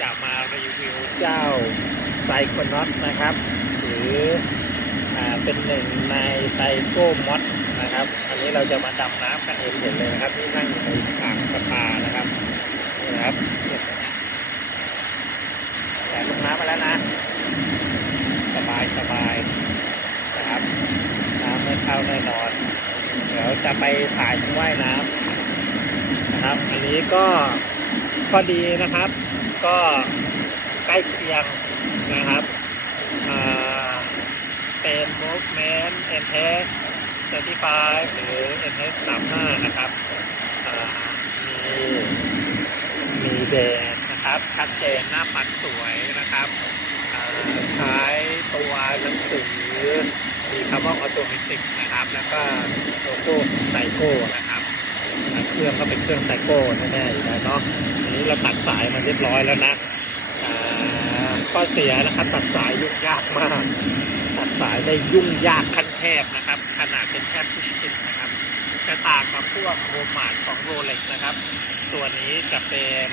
จะมารีวิวเจ้าไซโคนอตนะครับ หรืออเป็นหนึ่งในไซโก้มอดนะครับ อันนี้เราจะมาดำน้ำกันเองเห็นเลยนะครับที่นั่งอยู่ในอ่างประปานะครับนี่นะครับแต่ลงน้ำมาแล้วนะ สบายสบายนะครับน้ำไม่เข้าแน่นอน เดี๋ยวจะไปถ่ายว่ายน้ำนะครับ อันนี้ก็ข้อดีนะครับ ก็ใกล้เคียงนะครับเป็น movement NS 35หรือ NS 35นะครับมีมีเดนนะครับชัดเจนหน้าปัดสวยนะครับใช้ตัวหนังสือมีคำว่าออโตเมติกนะครับ แล้วก็โลโก้ไซโก้นะครับ รื่องก็เป็นเครื่องไซโก้แน่ๆอยู่แล้วเนาะอันนี้เราตัดสายมาเรียบร้อยแล้วนะข้อเสียนะครับตัดสายยุ่งยากมาก ตัดสายได้ยุ่งยากขั้นแคบนะครับ ขนาดเป็นแคบพุชติดนะครับจะต่างกับพวกโฮมาร์ของโรเล็กนะครับ ตัวนี้จะเป็น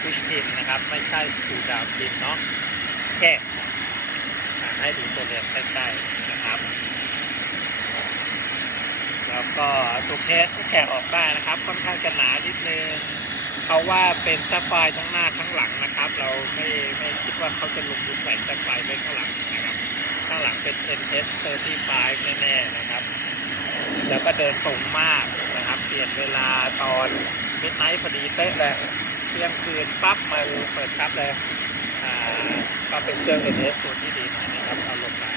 พุชพินนะครับ ไม่ใช่สกูดาวพินเนาะแค่ให้ดูตัวเรียนใกล้ๆนะ ครับแล้วก็ตัวเคสที่แกะออกได้นะครับ ค่อนข้างจะหนานิดนึงเขาว่าเป็นซัฟไฟทั้งหน้าทั้งหลังนะครับ เราไม่ไม่คิดว่าเขาจะลงทุนใส่ซัฟไฟไว้ข้างหลังนะครับ ข้างหลังเป็น NS 35แน่ๆนะครับ แล้วก็เดินตรงมากนะครับ เปลี่ยนเวลาตอนมิดไนท์พอดีเป๊ะเลยเที่ยงคืนปั๊บมาเปิดครับเลยอ่าก็เป็นเครื่อง NS ตัวที่ดีนะครับเอาลงน้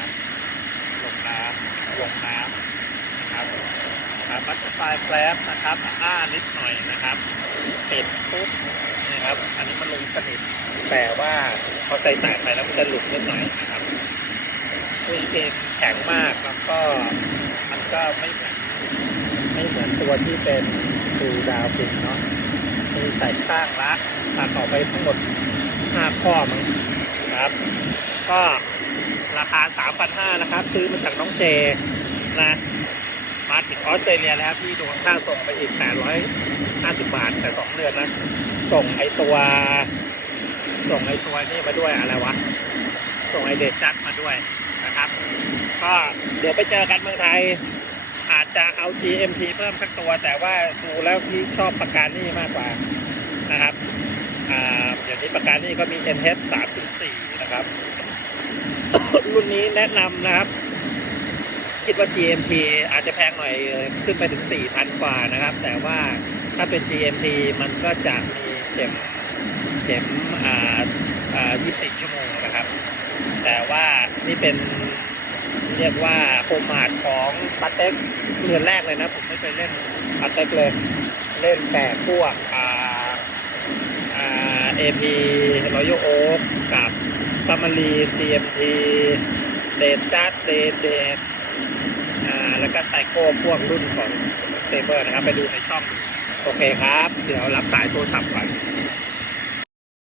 ำลงน้ำลงน้ำ บัตเตอร์ไฟแฟลปนะครับอ้านิดหน่อยนะครับปิดปุ๊บนะครับ อันนี้มันลงสนิทแต่ว่าพอใส่สายไปแล้วมันจะหลุดนิดหน่อยนะครับคุยเป็นแข็งมากแล้วก็มันก็ไม่เหมือนไม่เหมือนตัวที่เป็นตูดาวปิดเนาะมีใส่ข้างละตัดออกไปทั้งหมดห้าข้อมั้งครับ ก็ราคาสามพันห้านะครับ ซื้อมาจากน้องเจนะ มาถึงออสเตรเลียแล้วพี่โดนค่าส่งไปอีกแปดร้อยห้าสิบบาทแต่สองเดือนนะ ส่งไอตัว ส่งไอตัวนี่มาด้วยอะไรวะ ส่งไอเดจัดมาด้วยนะครับ ก็เดี๋ยวไปเจอกันเมืองไทย อาจจะเอา GMT เพิ่มสักตัว แต่ว่าดูแล้วพี่ชอบประการนี่มากกว่านะครับอ่าเดี๋ยวนี้ประการนี่ก็มี NH 3.4 นะครับ รุ่นนี้แนะนำนะครับ คิดว่า GMT อาจจะแพงหน่อยขึ้นไปถึง 4,000 กว่านะครับ แต่ว่าถ้าเป็น GMT มันก็จะมีเข็มเข็มอ่าอ่า24 ชั่วโมงนะครับ แต่ว่านี่เป็นเรียกว่าโฮมมาร์ทของปาเต็กเรือนแรกเลยนะ ผมไม่เคยเล่นปาเต็กเลย เล่นแต่พวกอ่าอ่า AP Royal Oak กับซัมมารี GMT เดดจัดเดดเดด อ่าแล้วก็ไซโก้พวกรุ่นของเซเบอร์นะครับ ไปดูในช่อง โอเคครับ เดี๋ยวรับสายโทรศัพท์ก่อน